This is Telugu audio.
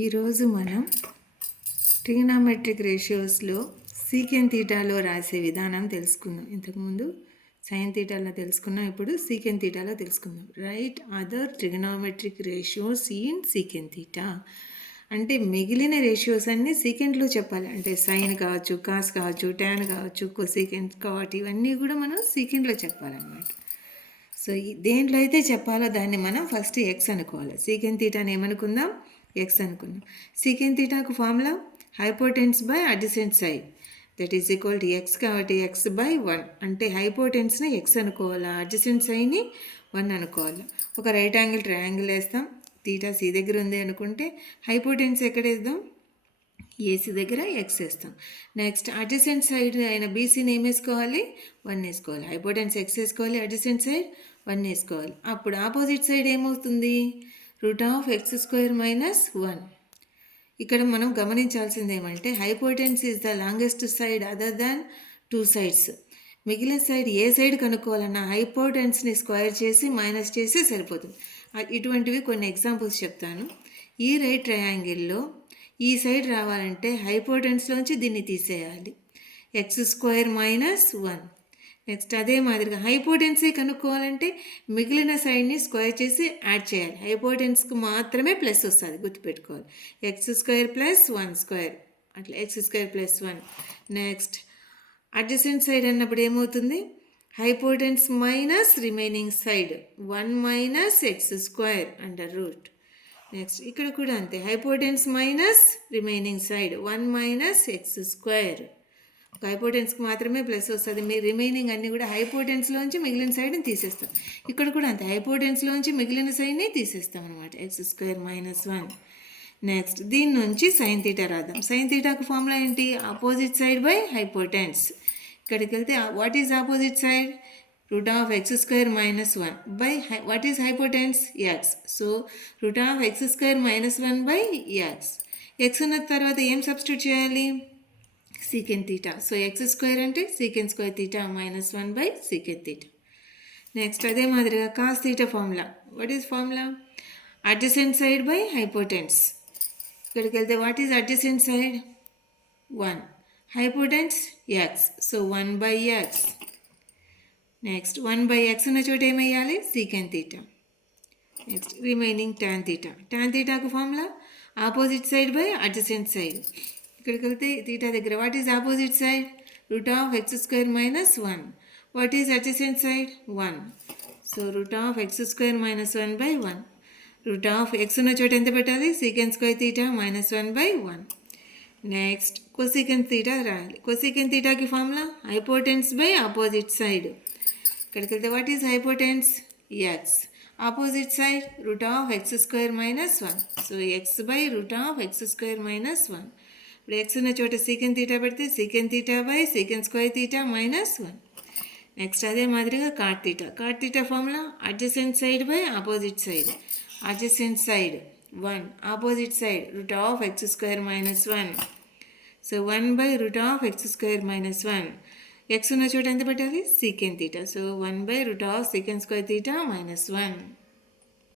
ఈరోజు మనం ట్రిగ్నామెట్రిక్ రేషియోస్లో సీకెన్ తీటాలో రాసే విధానం తెలుసుకుందాం. ఇంతకుముందు సైన్ తీటాలో తెలుసుకున్నాం, ఇప్పుడు సీకెన్ తీటాలో తెలుసుకుందాం. Right other trigonometric ratios in సీకెన్ theta అంటే మిగిలిన రేషియోస్ అన్నీ సీకెంట్లో చెప్పాలి. అంటే సైన్ కావచ్చు, కాస్ కావచ్చు, ట్యాన్ కావచ్చు, కొసీకెంట్ కావచ్చు, ఇవన్నీ కూడా మనం సీకెంట్లో చెప్పాలన్నమాట. సో దేంట్లో అయితే చెప్పాలో దాన్ని మనం ఫస్ట్ ఎక్స్ అనుకోవాలి. సీకెన్ తీటాని ఏమనుకుందాం? ఎక్స్ అనుకుందాం. సీకెన్ తీటాకు formula hypotenuse by adjacent side that is equal to X కాబట్టి ఎక్స్ బై 1 అంటే హైపోటెన్స్ని ఎక్స్ అనుకోవాలా, అడ్జసెంట్ సైడ్ని 1 అనుకోవాలి. ఒక రైట్ యాంగిల్ ట్రయాంగిల్ వేస్తాం. తీటా సి దగ్గర ఉంది అనుకుంటే హైపోటెన్స్ ఎక్కడ వేద్దాం? ఏసీ దగ్గర ఎక్స్ వేస్తాం. నెక్స్ట్ అడ్జసెంట్ సైడ్ అయిన బీసీని ఏం వేసుకోవాలి? 1 వేసుకోవాలి. హైపోటెన్స్ ఎక్స్ వేసుకోవాలి, అడ్జసెంట్ సైడ్ 1 వేసుకోవాలి. అప్పుడు ఆపోజిట్ సైడ్ ఏమవుతుంది? √(x² - 1). ఇక్కడ మనం గమనించాల్సింది ఏమంటే hypotenuse is the longest side other than 2 sides. మిగిలిన సైడ్ ఏ సైడ్ కనుక్కోవాలన్నా హైపోటెన్స్ని స్క్వేర్ చేసి మైనస్ చేసి సరిపోతుంది. ఇటువంటివి కొన్ని ఎగ్జాంపుల్స్ చెప్తాను. ఈ రైట్ ట్రయాంగిల్లో ఈ సైడ్ రావాలంటే హైపోటెన్స్లోంచి దీన్ని తీసేయాలి, (x² - 1). నెక్స్ట్ అదే మాదిరిగా హైపోటెన్సీ కనుక్కోవాలంటే మిగిలిన సైడ్ని స్క్వేర్ చేసి యాడ్ చేయాలి. హైపోటెన్స్కి మాత్రమే ప్లస్ వస్తుంది, గుర్తుపెట్టుకోవాలి. (x² + 1²) అట్లా (x² + 1). నెక్స్ట్ అడ్జసెంట్ సైడ్ అన్నప్పుడు ఏమవుతుంది? Hypotenuse minus remaining side 1 - (x²). Next ఇక్కడ కూడా అంతే, hypotenuse minus remaining side 1 - (x²). ఒక హైపోటెన్స్కి మాత్రమే ప్లస్ వస్తుంది, మీ రిమైనింగ్ అన్నీ కూడా హైపోటెన్స్లోంచి మిగిలిన సైడ్ని తీసేస్తాం. ఇక్కడ కూడా అంతే, హైపోటెన్స్లోంచి మిగిలిన సైడ్ని తీసేస్తాం అనమాట, (x² - 1). నెక్స్ట్ దీని నుంచి సైన్ తీటా రాద్దాం. సైన్ తీటాకు ఫార్ములా ఏంటి? Opposite side by hypotenuse. ఇక్కడికి వెళ్తే what is opposite side? (x² - 1) by what is hypotenuse? X. So (x² - 1) by X. X ఉన్న తర్వాత ఏం సబ్స్టిట్యూట్ చేయాలి? సీకెన్ తీటా. సో (x² అంటే sec² theta -1 by secant theta. Next అదే మాదిరిగా cos theta formula. What is formula? Adjacent side by hypotenuse. ఇక్కడికి వెళ్తే what is adjacent side? 1. Hypotenuse X. So 1 by X. Next 1 by X ఉన్న చోట ఏమయ్యాలి? Secant theta. Next remaining tan theta. Tan తీటాకు formula opposite side by adjacent side. ఇక్కడికి వెళ్తే తీటా దగ్గర what is opposite side? (x² - 1). What is adjacent side? 1. So (x² - 1) by 1. (x) ఉన్న చోట ఎంత పెట్టాలి? (sec² theta -1 by 1). Next cosecant theta రాయాలి. కొసీకెన్ తీటాకి formula hypotenuse by opposite side. ఇక్కడికి వెళ్తే what is hypotenuse? X. Opposite side (x² - 1). So x by (x² - 1). ఇప్పుడు ఎక్స్ ఉన్న చోట సీకెన్ తీటా పెడితే secant theta by (sec² theta -1). Next అదే మాదిరిగా cot theta. Cot theta formula adjacent side by opposite side. Adjacent side 1, opposite side (x² - 1). So 1 by (x² - 1). X ఉన్న చోట ఎంత పెట్టాలి? Secant theta. So 1 by (sec² theta -1).